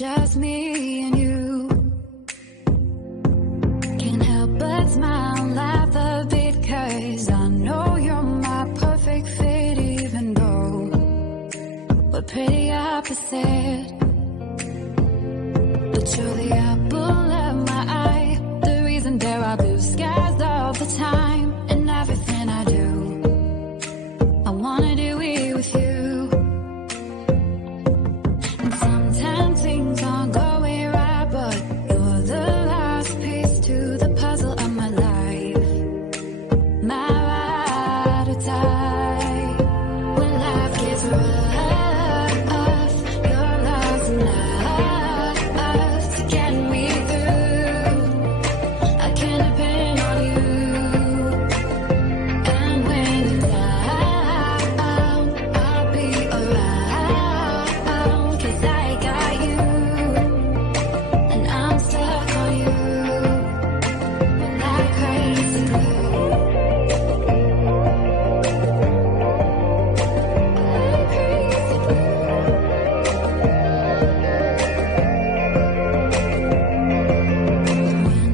just me and you. Can't help but smile, laugh a bit, 'cause I know you're my perfect fit, even though we're pretty opposite. But you're the apple of my eye, the reason there are blue skies all the time. And everything I do, I wanna do it with you. And sometimes things aren't going right, but you're the last piece to the puzzle of my life. My ride or die. When life gets rough, your love's enough to get me through. I can depend on you. And when you're down, I'll be around, 'cause I got you. And I'm stuck on you like crazy glue.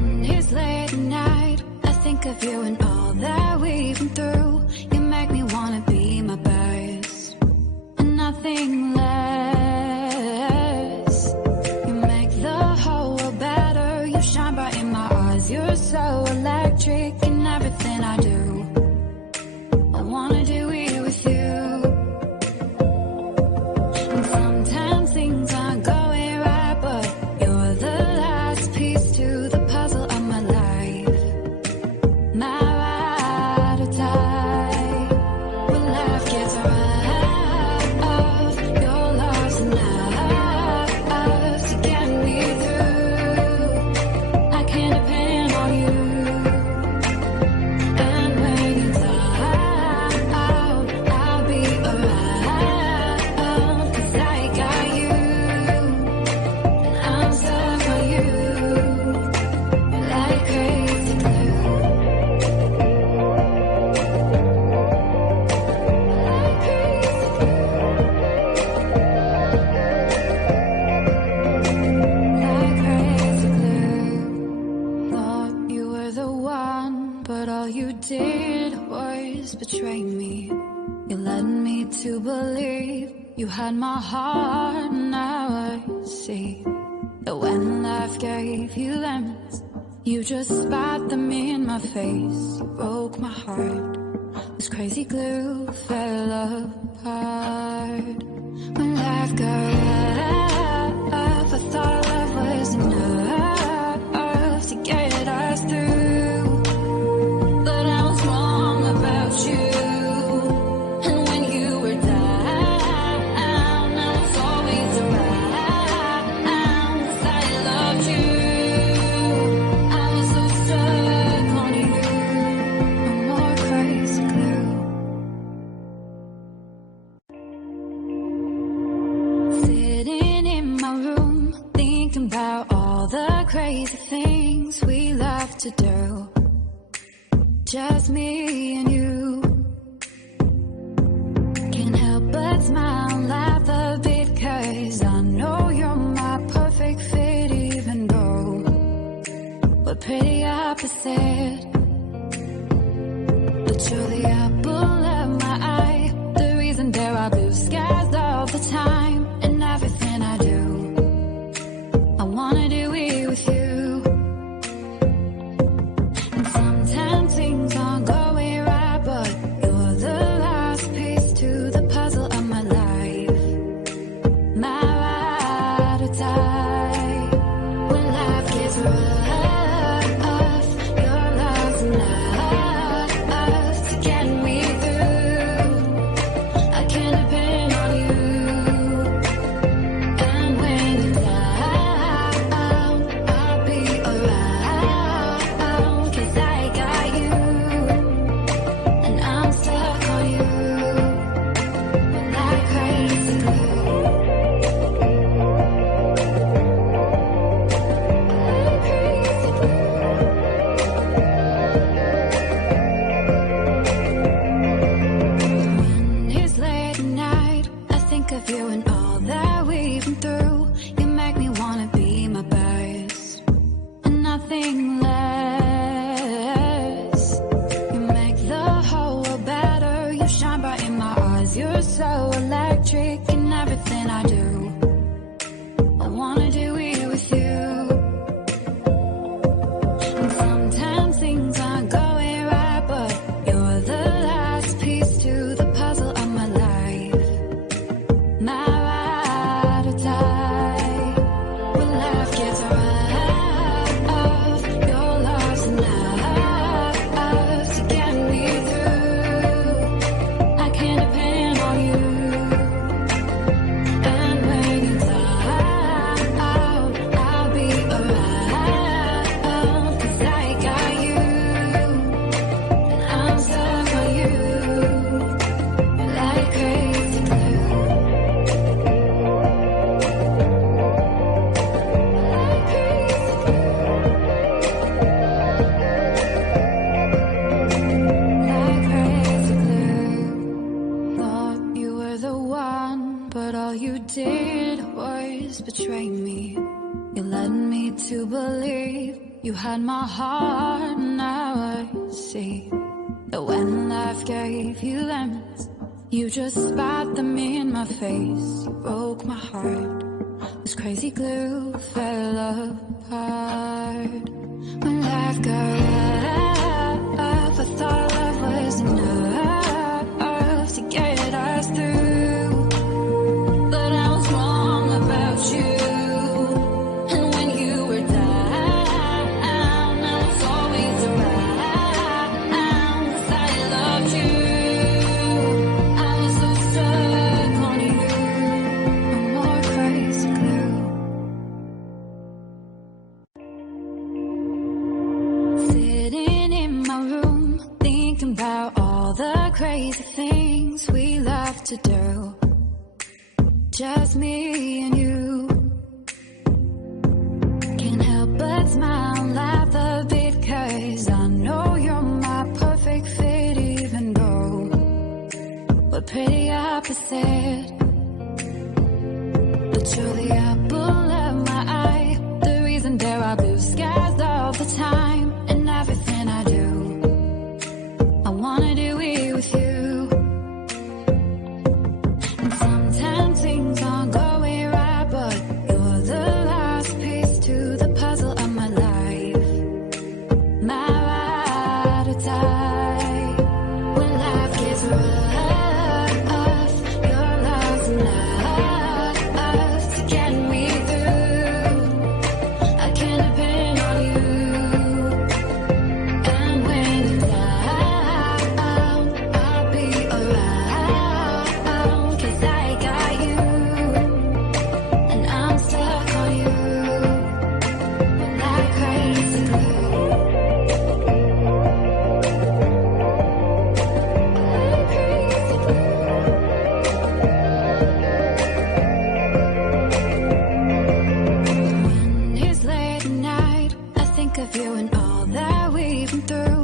When it's late at night, I think of you and all that we've been through. You make me wanna be my best and nothing less. You make the whole world better. You shine bright in my eyes. You're so electric in everything I do. I wanna do it with you. And sometimes things aren't going right, but you're the last piece to the puzzle of my life. My ride or die. When life gets rough, your love's enough to get me through. I can depend on you. And when you're down, I'll be around, 'cause I got you. And I'm stuck on you like crazy glue. Like crazy glue. Thought you were the one, but all you did was betray me. You led me to believe you had my heart. Now I see that when life gave you lemons, you just spat them in my face. You broke my heart. This crazy glue fell apart. When life got rough, I thought love was enough to get us through. But I was wrong about you. And when you were down, I was always around, 'cause I loved you. I was so stuck on you. No more crazy glue. Sitting in my room, thinking about all the crazy things we love to do. Just me and you. Can't help but smile, laugh a bit, 'cause I know you're my perfect fit, even though we're pretty opposite. But you're the apple of my eye, the reason there are blue skies all the time. And everything I do, I wanna do it with you. And sometimes things aren't going right, but you're the last piece to the puzzle of my life. My ride or die. When life gets rough, your love's enough to get You had my heart, now I see that when life gave you lemons, you just spat them in my face. You broke my heart. This crazy glue fell apart. When life got rough, I thought love was enough to get us through. But I was wrong about you. And when you were down, I was always around, 'cause I loved you. I was so stuck on you. No more crazy glue. Sitting in my room, thinking about all the crazy things we love to do. Just me and you. Can't help but smile and laugh a bit, 'cause I know you're my perfect fit, even though we're pretty opposite. But you're the apple of my eye, the reason there are blue skies all the time. And everything I do, I wanna do it with you. And sometimes things aren't going right, but you're the last piece to the puzzle of my life. My ride or die. When life gets rough, your love's enough to get me through. I can depend on you. And when you're down, I'll be around, 'cause I got you. And I'm stuck on you like crazy glue. Like crazy glue. When it's late at night, I think of you and all that we've been through.